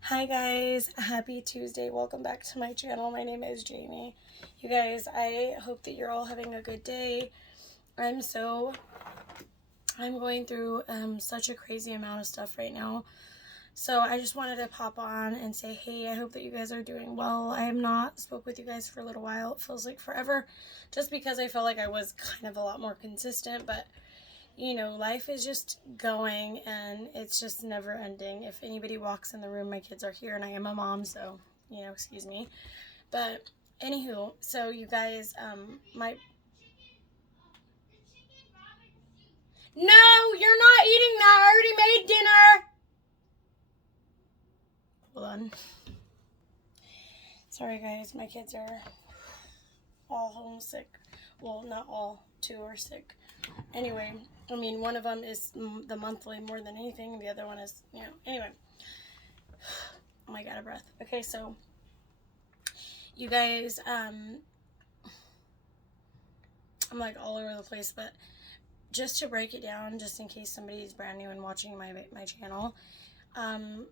Hi guys, happy Tuesday. Welcome back to my channel. My name is Jamie. You guys, I hope that you're all having a good day. I'm going through such a crazy amount of stuff right now. So I just wanted to pop on and say, hey, I hope that you guys are doing well. I have not spoke with you guys for a little while. It feels like forever just because I felt like I was kind of a lot more consistent, but life is just going and it's just never ending. If anybody walks in the room, my kids are here and I am a mom, so, excuse me. But, anywho, so you guys, No, you're not eating that. I already made dinner. Hold on. Sorry, guys, my kids are all homesick. Well, not all, two are sick. Anyway, one of them is the monthly more than anything, and the other one is, anyway. Oh my god, out of breath. Okay, so you guys, I'm like all over the place, but just to break it down, just in case somebody's brand new and watching my channel, and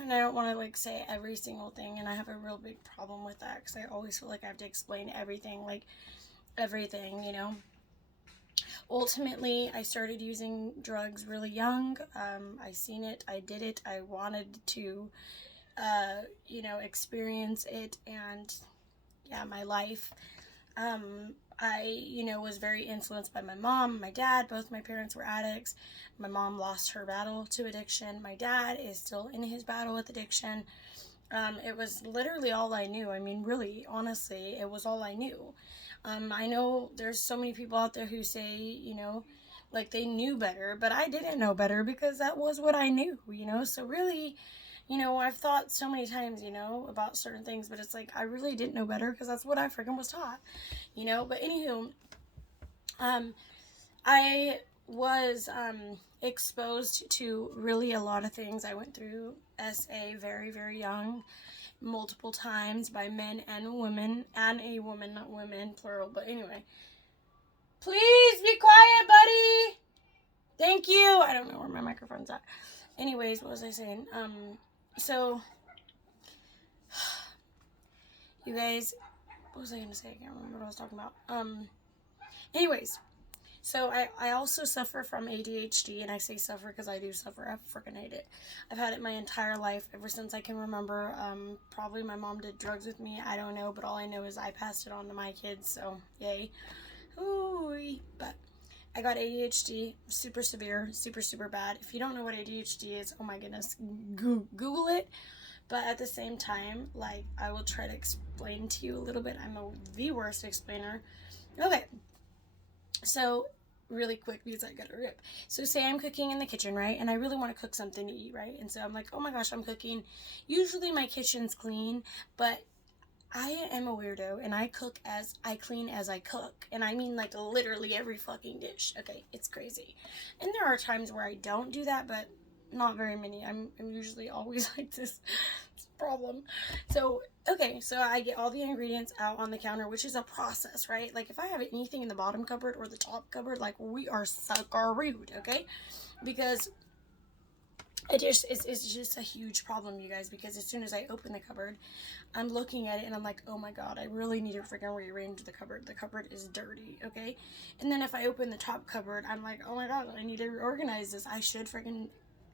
I don't want to like say every single thing, and I have a real big problem with that because I always feel like I have to explain everything, Ultimately, I started using drugs really young. I seen it, I did it, I wanted to, experience it, and yeah, my life. I was very influenced by my mom, my dad. Both my parents were addicts. My mom lost her battle to addiction. My dad is still in his battle with addiction. It was literally all I knew. Really, honestly, it was all I knew. I know there's so many people out there who say, like they knew better, but I didn't know better because that was what I knew. So really, I've thought so many times, about certain things, but it's like I really didn't know better because that's what I freaking was taught. But anywho, I was exposed to really a lot of things. I went through SA very, very young, multiple times by men and women, and a woman, not women, plural, but anyway. Please be quiet, buddy! Thank you! I don't know where my microphone's at. Anyways, what was I saying? So, you guys, what was I gonna say? I can't remember what I was talking about. Anyways, so I also suffer from ADHD, and I say suffer because I do suffer. I freaking hate it. I've had it my entire life, ever since I can remember. Probably my mom did drugs with me. I don't know, but all I know is I passed it on to my kids, so yay. Ooh, but I got ADHD, super severe, super, super bad. If you don't know what ADHD is, oh my goodness, Google it. But at the same time, like, I will try to explain to you a little bit. I'm the worst explainer. Okay, so really quick because I gotta rip. So say I'm cooking in the kitchen, right? And I really want to cook something to eat, right? And so I'm like, oh my gosh, I'm cooking. Usually my kitchen's clean, but I am a weirdo and I clean as I cook. And I mean like literally every fucking dish. Okay, it's crazy. And there are times where I don't do that, but not very many. I'm usually always like this. It's a problem. So, okay, so I get all the ingredients out on the counter, which is a process, right? Like if I have anything in the bottom cupboard or the top cupboard, like we are screwed, okay? Because it's just a huge problem, you guys, because as soon as I open the cupboard, I'm looking at it and I'm like, oh my god, I really need to freaking rearrange the cupboard. The cupboard is dirty, okay? And then if I open the top cupboard, I'm like, oh my god, I need to reorganize this. I should freaking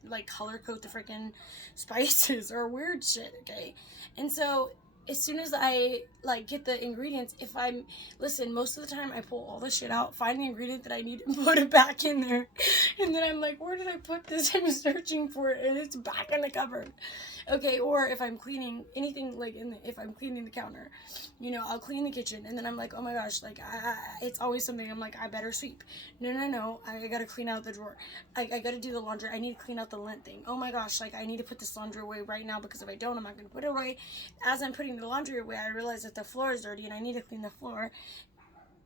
like color code the freaking spices or weird shit, okay? And so as soon as I like get the ingredients, if I'm listen, most of the time I pull all the shit out, find the ingredient that I need, and put it back in there, and then I'm like, where did I put this? I'm searching for it, and it's back in the cupboard. Okay, or if I'm cleaning anything, like if I'm cleaning the counter, I'll clean the kitchen, and then I'm like, oh my gosh, like it's always something. I'm like, I better sweep. No, I gotta clean out the drawer. I gotta do the laundry. I need to clean out the lint thing. Oh my gosh, like I need to put this laundry away right now because if I don't, I'm not gonna put it away. As I'm putting the laundry away, I realize that the floor is dirty and I need to clean the floor.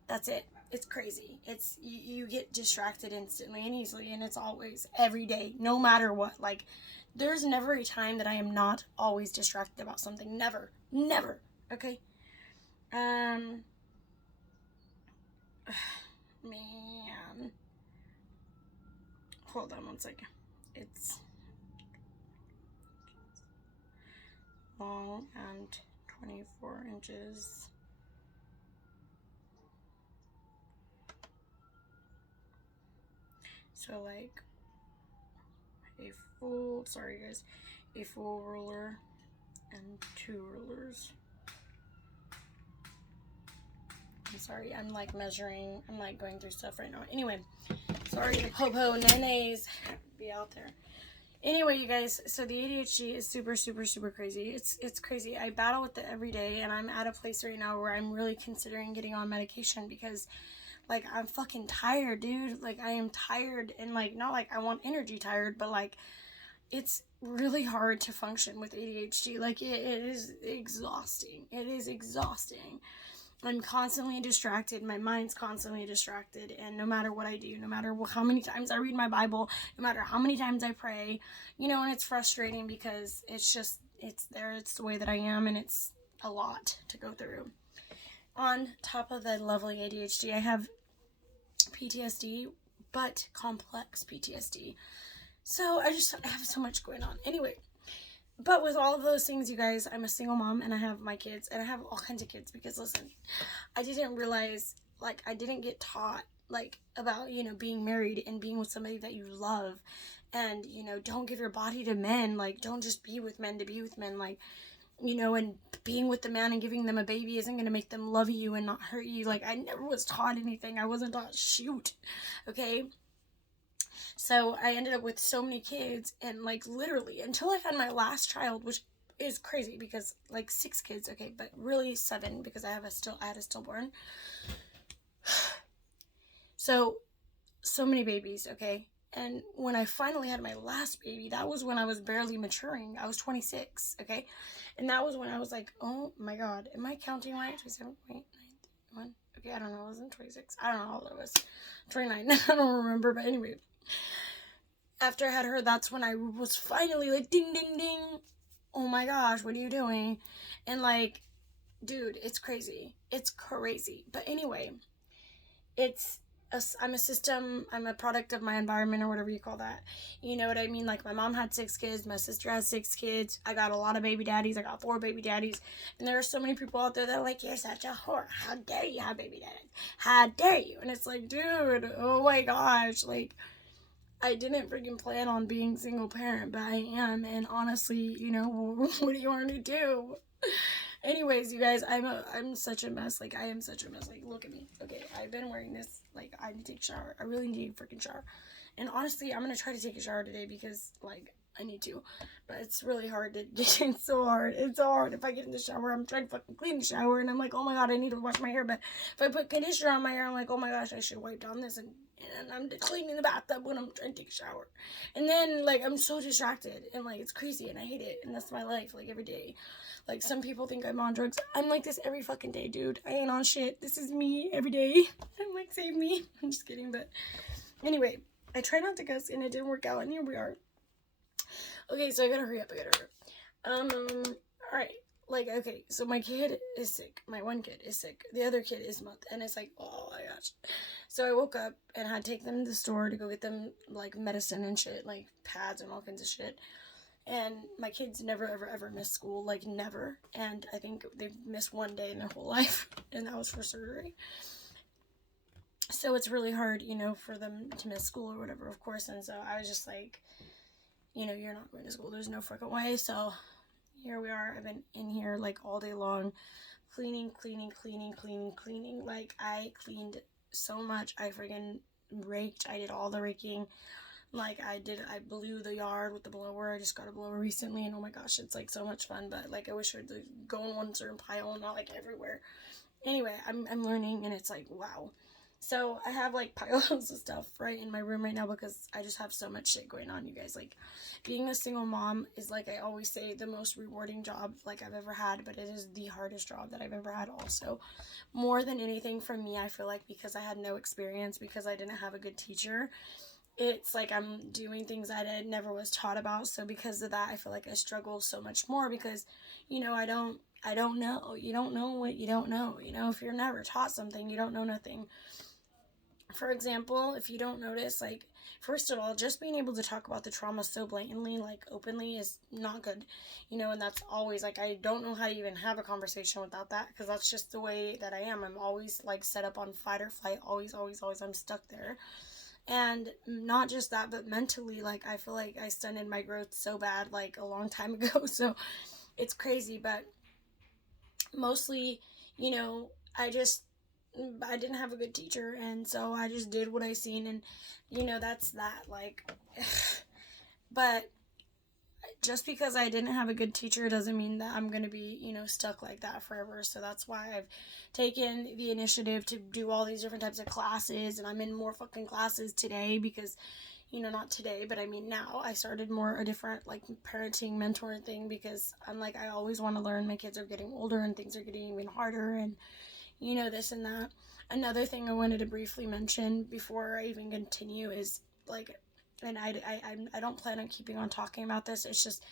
That's it. It's crazy. It's you get distracted instantly and easily, and it's always every day, no matter what. Like there's never a time that I am not always distracted about something. Never. Okay. Um. Man. Hold on one second. It's long and 24 inches. So like a full, sorry guys, a full ruler and 2 rulers. I'm sorry, I'm like measuring, I'm like going through stuff right now. Anyway, sorry the popo nenes be out there. Anyway, you guys, so the ADHD is super, super, super crazy. It's crazy. I battle with it every day, and I'm at a place right now where I'm really considering getting on medication because, like, I'm fucking tired, dude. Like, I am tired, and, like, not like I want energy tired, but, like, it's really hard to function with ADHD. Like, it is exhausting. It is exhausting. I'm constantly distracted. My mind's constantly distracted. And no matter what I do, no matter how many times I read my Bible, no matter how many times I pray, you know, and it's frustrating because it's just, it's there. It's the way that I am. And it's a lot to go through. On top of the lovely ADHD, I have PTSD, but complex PTSD. So I have so much going on. Anyway. But with all of those things, you guys, I'm a single mom and I have my kids and I have all kinds of kids because, listen, I didn't realize, like, I didn't get taught, like, about, you know, being married and being with somebody that you love and, you know, don't give your body to men. Like, don't just be with men to be with men. Like, you know, and being with the man and giving them a baby isn't going to make them love you and not hurt you. Like, I never was taught anything. I wasn't taught shoot. Okay. So I ended up with so many kids, and like literally until I had my last child, which is crazy because like 6 kids, okay, but really 7 because I had a stillborn. So many babies, okay. And when I finally had my last baby, that was when I was barely maturing. I was 26, okay, and that was when I was like, oh my god, am I counting right? 27, 8, 9, 1. Okay, I don't know. I wasn't 26. I don't know how old I was. 29. I don't remember, but anyway. After I had her, that's when I was finally like, ding, ding, ding. Oh my gosh, what are you doing? And like, dude, it's crazy. It's crazy. But anyway, I'm a product of my environment or whatever you call that. You know what I mean? Like, my mom had 6 kids. My sister has 6 kids. I got a lot of baby daddies. I got 4 baby daddies. And there are so many people out there that are like, you're such a whore. How dare you have baby daddies? How dare you? And it's like, dude, oh my gosh. Like, I didn't freaking plan on being single parent, but I am, and honestly, you know, what do you want me to do? Anyways, you guys, I'm such a mess. Like, I am such a mess. Like, look at me. Okay, I've been wearing this. Like, I need to take a shower. I really need a freaking shower. And honestly, I'm gonna try to take a shower today because, like, I need to. But it's really hard to it's so hard. It's so hard. If I get in the shower, I'm trying to fucking clean the shower, and I'm like, oh my god, I need to wash my hair. But if I put conditioner on my hair, I'm like, oh my gosh, I should wipe down this and I'm cleaning the bathtub when I'm trying to take a shower. And then, like, I'm so distracted. And, like, it's crazy. And I hate it. And that's my life, like, every day. Like, some people think I'm on drugs. I'm like this every fucking day, dude. I ain't on shit. This is me every day. I'm like, save me. I'm just kidding. But anyway, I tried not to cuss, and it didn't work out. And here we are. Okay, so I gotta hurry up. Alright. Like, okay, so my kid is sick. My one kid is sick. The other kid is month. And it's like, oh my gosh. So I woke up and had to take them to the store to go get them, like, medicine and shit, like, pads and all kinds of shit. And my kids never, ever, ever miss school, like, never. And I think they've missed one day in their whole life, and that was for surgery. So it's really hard, you know, for them to miss school or whatever, of course. And so I was just like, you know, you're not going to school. There's no freaking way. So here we are. I've been in here, like, all day long, cleaning. Like, I cleaned so much. I friggin' raked. I did all the raking. Like, I blew the yard with the blower. I just got a blower recently, and oh my gosh, it's like so much fun. But like, I wish I would go in one certain pile and not like everywhere. Anyway, I'm learning, and it's like, wow. So I have like piles of stuff right in my room right now because I just have so much shit going on, you guys. Like, being a single mom is, like I always say, the most rewarding job like I've ever had, but it is the hardest job that I've ever had also. More than anything for me, I feel like, because I had no experience, because I didn't have a good teacher, it's like I'm doing things that I never was taught about. So because of that, I feel like I struggle so much more because, you know, I don't know. You don't know what you don't know. You know, if you're never taught something, you don't know nothing. For example, if you don't notice, like, first of all, just being able to talk about the trauma so blatantly, like, openly is not good, and that's always, like, I don't know how to even have a conversation without that, because that's just the way that I am. I'm always, like, set up on fight or flight, always, always, always, I'm stuck there. And not just that, but mentally, like, I feel like I stunted my growth so bad, like, a long time ago, so it's crazy, but mostly, I didn't have a good teacher, and so I just did what I seen, and that's that. Like, but just because I didn't have a good teacher doesn't mean that I'm gonna be stuck like that forever. So that's why I've taken the initiative to do all these different types of classes, and I'm in more fucking classes today because not today, but I mean now I started more a different like parenting mentor thing because I'm like, I always want to learn. My kids are getting older and things are getting even harder, and this and that. Another thing I wanted to briefly mention before I even continue is like, and I don't plan on keeping on talking about this. It's just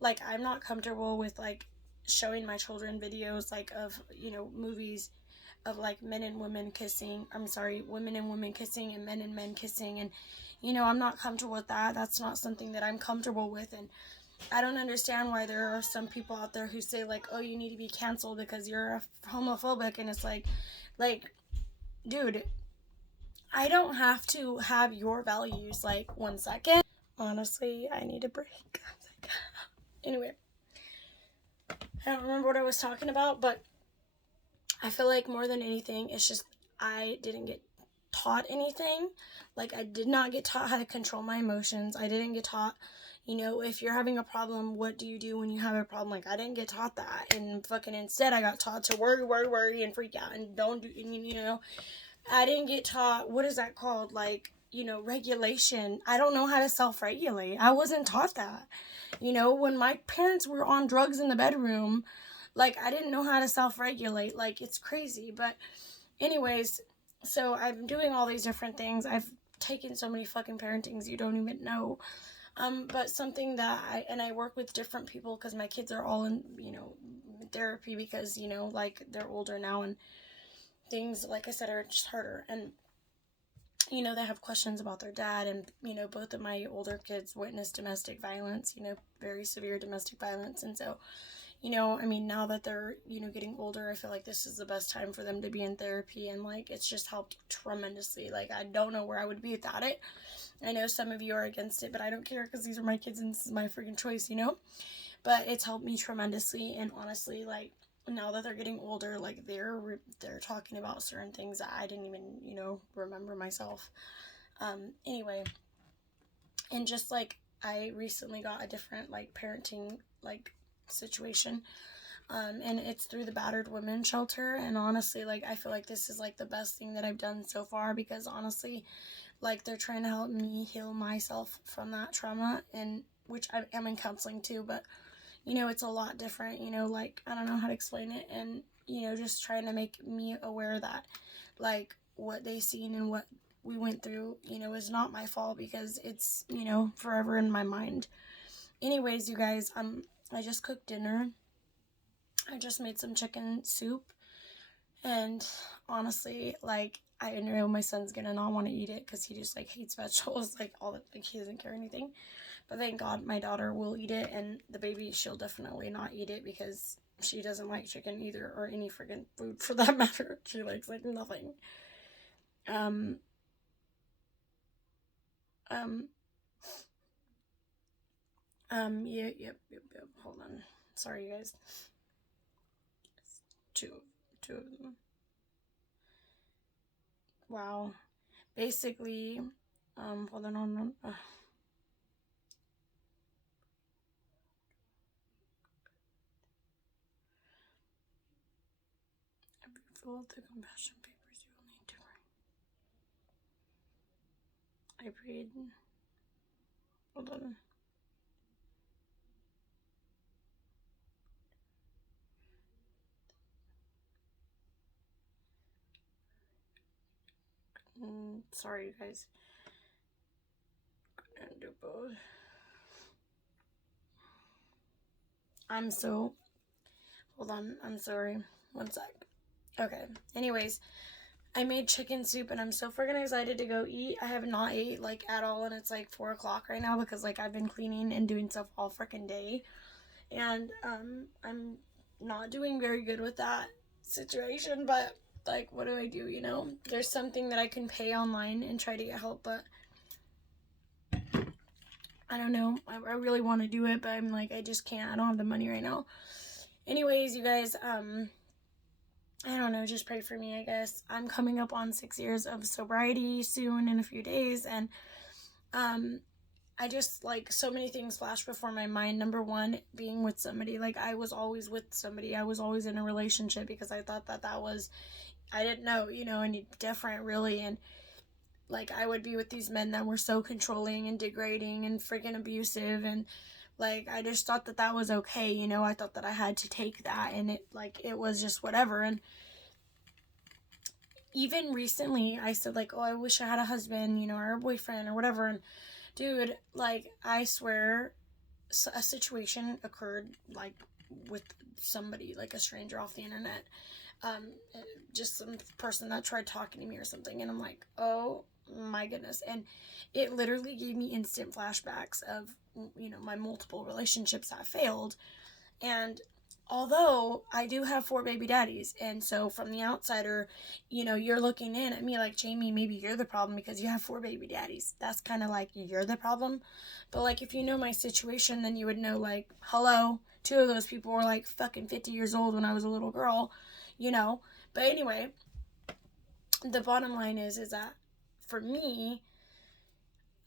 like I'm not comfortable with like showing my children videos like of movies of like men and women kissing. I'm sorry, women and women kissing and men kissing, and I'm not comfortable with that. That's not something that I'm comfortable with, and I don't understand why there are some people out there who say like, oh, you need to be canceled because you're homophobic, and it's like, dude, I don't have to have your values. Like, 1 second. Honestly, I need a break. Anyway, I don't remember what I was talking about, but I feel like more than anything, it's just I didn't get taught anything. Like, I did not get taught how to control my emotions. I didn't get taught, if you're having a problem, what do you do when you have a problem? Like, I didn't get taught that. And fucking instead, I got taught to worry, and freak out and don't do, I didn't get taught, what is that called? Like, regulation. I don't know how to self-regulate. I wasn't taught that. When my parents were on drugs in the bedroom, like, I didn't know how to self-regulate. Like, it's crazy. But anyways, so I'm doing all these different things. I've taken so many fucking parentings you don't even know. But something that I work with different people because my kids are all in, therapy because, like, they're older now and things, like I said, are just harder. And, they have questions about their dad, and, both of my older kids witnessed domestic violence, very severe domestic violence. And so, I mean, now that they're, getting older, I feel like this is the best time for them to be in therapy, and, like, it's just helped tremendously. Like, I don't know where I would be without it. I know some of you are against it, but I don't care because these are my kids and this is my freaking choice, But it's helped me tremendously, and honestly, like, now that they're getting older, like, they're talking about certain things that I didn't even, remember myself. Anyway, and just, like, I recently got a different, like, parenting, like, situation, and it's through the Battered Women Shelter, and honestly, like, I feel like this is, like, the best thing that I've done so far, because honestly, like, they're trying to help me heal myself from that trauma, and which I am in counseling too, but it's a lot different, like, I don't know how to explain it, and, just trying to make me aware that, like, what they seen and what we went through, is not my fault, because it's, forever in my mind. Anyways, you guys, I just cooked dinner. I just made some chicken soup, and honestly, like, I know my son's gonna not want to eat it because he just, like, hates vegetables, like, all that, like, he doesn't care anything. But thank God my daughter will eat it, and the baby, she'll definitely not eat it because she doesn't like chicken either, or any friggin' food for that matter. She likes, like, nothing. Yep. Hold on. Sorry, you guys. Two of them. Wow. Basically, hold on. Fill out the compassion papers you will need to bring. I prayed. Hold on. Sorry, you guys. Couldn't do both. Hold on. I'm sorry. 1 sec. Okay. Anyways, I made chicken soup and I'm so freaking excited to go eat. I have not ate like at all and it's like 4 o'clock right now because like I've been cleaning and doing stuff all freaking day. And I'm not doing very good with that situation, but like what do I do, you know? There's something that I can pay online and try to get help, but I don't know. I really want to do it, but I'm like I just can't. I don't have the money right now. Anyways, you guys, I don't know, just pray for me, I guess. I'm coming up on 6 years of sobriety soon in a few days, and I just, like, so many things flash before my mind. Number one, being with somebody. Like, I was always with somebody. I was always in a relationship because I thought that was, I didn't know, you know, any different, really, and, like, I would be with these men that were so controlling and degrading and freaking abusive, and, like, I just thought that was okay, you know. I thought that I had to take that, and it was just whatever. And even recently, I said, like, oh, I wish I had a husband, you know, or a boyfriend or whatever. And dude, like, I swear a situation occurred, like, with somebody, like a stranger off the internet. Just some person that tried talking to me or something. And I'm like, oh my goodness. And it literally gave me instant flashbacks of, you know, my multiple relationships that failed. And although I do have 4 baby daddies, and so from the outsider, you know, you're looking in at me like, Jamie, maybe you're the problem because you have 4 baby daddies. That's kind of like, you're the problem. But like, if you know my situation, then you would know, like, hello, 2 of those people were like fucking 50 years old when I was a little girl, you know. But anyway, the bottom line is that for me,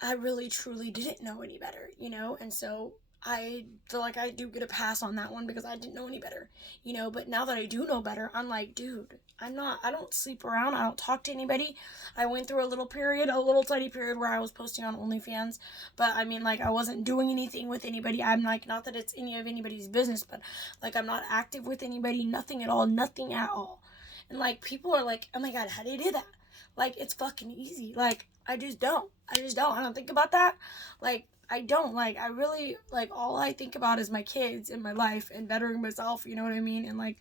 I really truly didn't know any better, you know. And so I feel like I do get a pass on that one because I didn't know any better, you know. But now that I do know better, I'm like, dude, I don't sleep around. I don't talk to anybody. I went through a little tiny period where I was posting on OnlyFans, but I mean, like, I wasn't doing anything with anybody. I'm like, not that it's any of anybody's business, but like, I'm not active with anybody, nothing at all. And like, people are like, oh my God, how do you do that? Like, it's fucking easy. Like, I just don't. I don't think about that. Like, I don't. Like, I really, like, all I think about is my kids and my life and bettering myself, you know what I mean? And, like,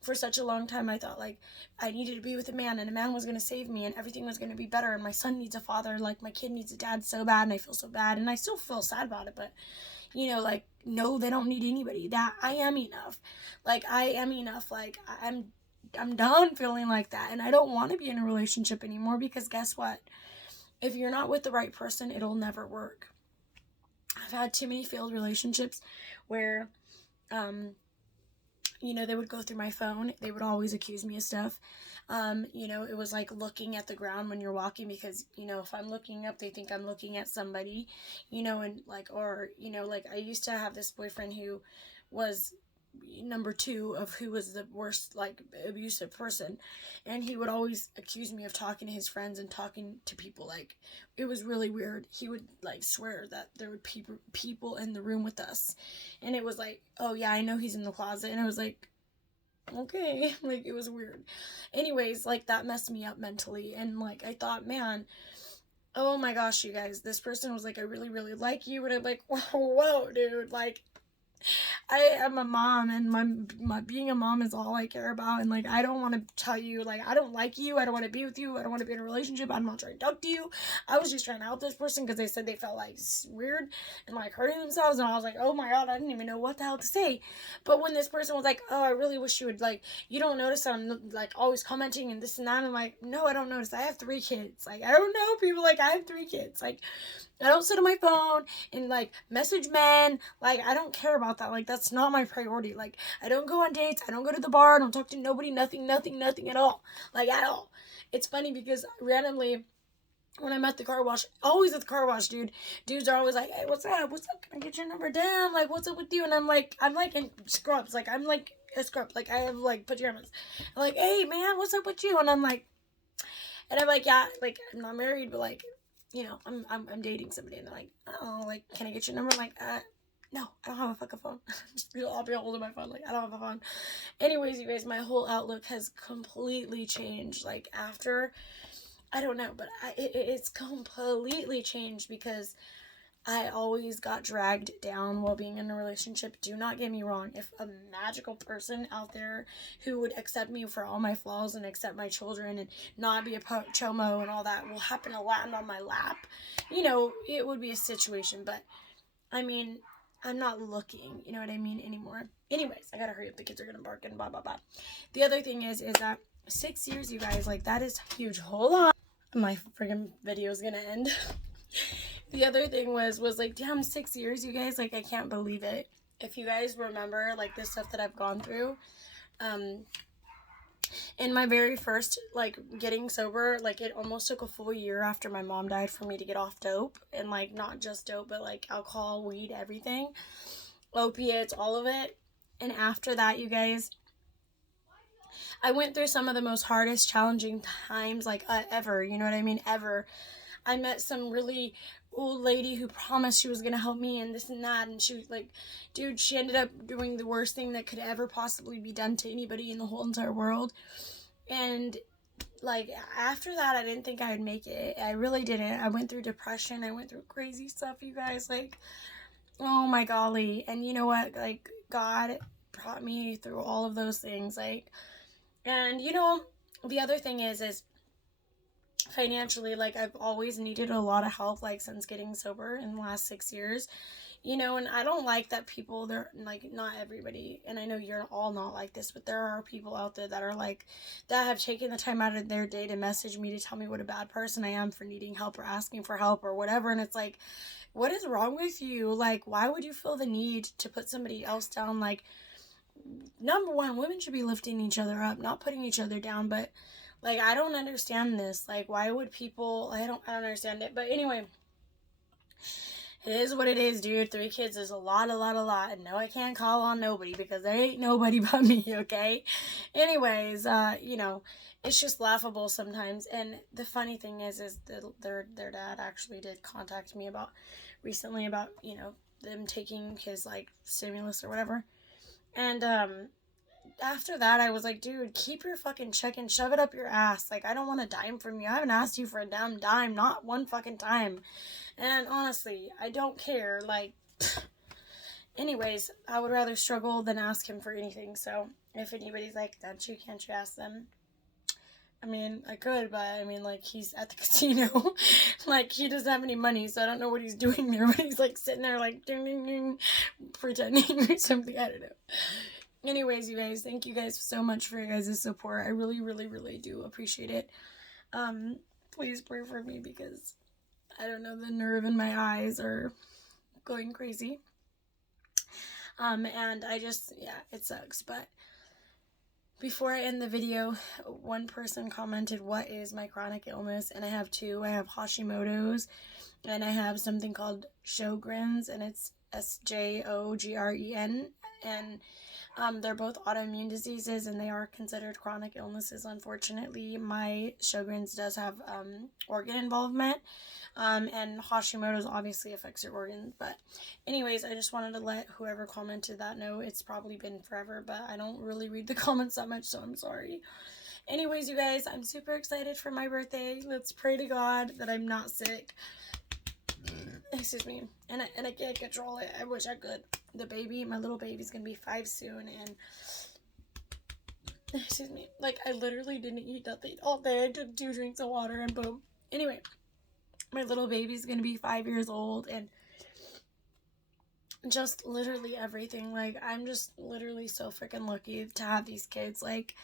for such a long time, I thought, like, I needed to be with a man, and a man was going to save me, and everything was going to be better, and my son needs a father, like, my kid needs a dad so bad, and I feel so bad, and I still feel sad about it, but, you know, like, no, they don't need anybody. That I am enough. Like, I am enough. Like, I'm done feeling like that, and I don't want to be in a relationship anymore because guess what? If you're not with the right person, it'll never work. I've had too many failed relationships where, you know, they would go through my phone. They would always accuse me of stuff. You know, it was like looking at the ground when you're walking because, you know, if I'm looking up, they think I'm looking at somebody, you know, and like, or, you know, like I used to have this boyfriend who was number 2 of who was the worst, like, abusive person, and he would always accuse me of talking to his friends and talking to people. Like, it was really weird. He would, like, swear that there would people in the room with us, and it was like, oh yeah, I know he's in the closet, and I was like, okay. Like, it was weird. Anyways, like, that messed me up mentally, and like, I thought, man, oh my gosh, you guys, this person was like, I really, really like you, and I'm like, whoa, dude, like, I am a mom, and my being a mom is all I care about. And like, I don't want to tell you, like, I don't like you. I don't want to be with you. I don't want to be in a relationship. I'm not trying to talk to you. I was just trying to help this person because they said they felt like weird and like hurting themselves. And I was like, oh my God, I didn't even know what the hell to say. But when this person was like, oh, I really wish you would, like, you don't notice I'm like always commenting and this and that. I'm like, no, I don't notice. I have 3 kids. Like, I don't know people. Like, I have 3 kids. Like, I don't sit on my phone and like message men. Like, I don't care about that. Like, that's not my priority. Like, I don't go on dates. I don't go to the bar. I don't talk to nobody. Nothing at all. Like, at all. It's funny because randomly, when I'm at the car wash, always at the car wash, dudes are always like, hey, what's up? Can I get your number? Damn, like, what's up with you? And I'm like in scrubs. Like, I'm like a scrub. Like, I have like pajamas. I'm like, hey man, what's up with you? And I'm like, yeah, like, I'm not married, but like, you know, I'm dating somebody, and they're like, oh, like, can I get your number? I'm like, no, I don't have a fucking phone. I'll be holding my phone. Like, I don't have a phone. Anyways, you guys, my whole outlook has completely changed. Like, after, I don't know, but it's completely changed because I always got dragged down while being in a relationship. Do not get me wrong. If a magical person out there who would accept me for all my flaws and accept my children and not be a chomo and all that will happen to land on my lap, you know, it would be a situation. But, I mean, I'm not looking, you know what I mean, anymore. Anyways, I gotta hurry up. The kids are gonna bark and blah, blah, blah. The other thing is that 6 years, you guys, like, that is huge. Hold on. My friggin' video is gonna end. The other thing was like, damn, 6 years, you guys, like, I can't believe it. If you guys remember, like, the stuff that I've gone through, in my very first, like, getting sober, like, it almost took a full year after my mom died for me to get off dope, and, like, not just dope, but, like, alcohol, weed, everything, opiates, all of it. And after that, you guys, I went through some of the most hardest, challenging times, like, ever, you know what I mean, ever. I met some really old lady who promised she was going to help me and this and that, and she was like, dude, she ended up doing the worst thing that could ever possibly be done to anybody in the whole entire world. And, like, after that, I didn't think I would make it. I really didn't. I went through depression. I went through crazy stuff, you guys, like, oh my golly. And you know what, like, God brought me through all of those things, like, and, you know, the other thing is financially, like, I've always needed a lot of help, like, since getting sober in the last 6 years, you know, and I don't like that people, they're, like, not everybody, and I know you're all not like this, but there are people out there that are, like, that have taken the time out of their day to message me to tell me what a bad person I am for needing help or asking for help or whatever, and it's like, what is wrong with you? Like, why would you feel the need to put somebody else down? Like, number one, women should be lifting each other up, not putting each other down, but, like, I don't understand this. Like, why would people, I don't understand it. But anyway, it is what it is, dude. 3 kids is a lot. And no, I can't call on nobody because there ain't nobody but me, okay? Anyways, you know, it's just laughable sometimes. And the funny thing is that their dad actually did contact me recently about, you know, them taking his, like, stimulus or whatever. And, after that, I was like, dude, keep your fucking check and shove it up your ass. Like, I don't want a dime from you. I haven't asked you for a damn dime, not one fucking time. And honestly, I don't care. Like, anyways, I would rather struggle than ask him for anything. So, if anybody's like, can't you ask them? I mean, I could, but I mean, like, he's at the casino. Like, he doesn't have any money, so I don't know what he's doing there. But he's, like, sitting there, like, ding, ding, ding, pretending or something. I don't know. Anyways, you guys, thank you guys so much for your guys' support. I really, really, really do appreciate it. Please pray for me because, I don't know, the nerve in my eyes are going crazy. And I just, yeah, it sucks. But before I end the video, one person commented, what is my chronic illness? And I have 2. I have Hashimoto's, and I have something called Sjogren's, and it's Sjogren, and they're both autoimmune diseases, and they are considered chronic illnesses. Unfortunately, my Sjogren's does have organ involvement, and Hashimoto's obviously affects your organs. But anyways, I just wanted to let whoever commented that know. It's probably been forever, but I don't really read the comments that much, so I'm sorry. Anyways, you guys, I'm super excited for my birthday. Let's pray to God that I'm not sick. Excuse me. And I can't control it. I wish I could. The baby, my little baby's gonna be 5 soon, and excuse me, like, I literally didn't eat nothing all day. I took 2 drinks of water and boom. Anyway, my little baby's gonna be 5 years old, and just literally everything. Like, I'm just literally so freaking lucky to have these kids. Like,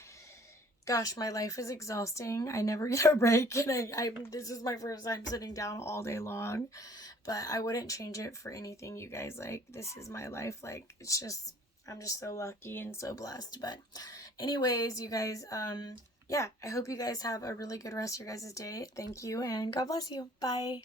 gosh, my life is exhausting. I never get a break, and this is my first time sitting down all day long. But I wouldn't change it for anything, you guys. Like, this is my life. Like, it's just, I'm just so lucky and so blessed. But anyways, you guys, yeah, I hope you guys have a really good rest of your guys' day. Thank you, and God bless you. Bye.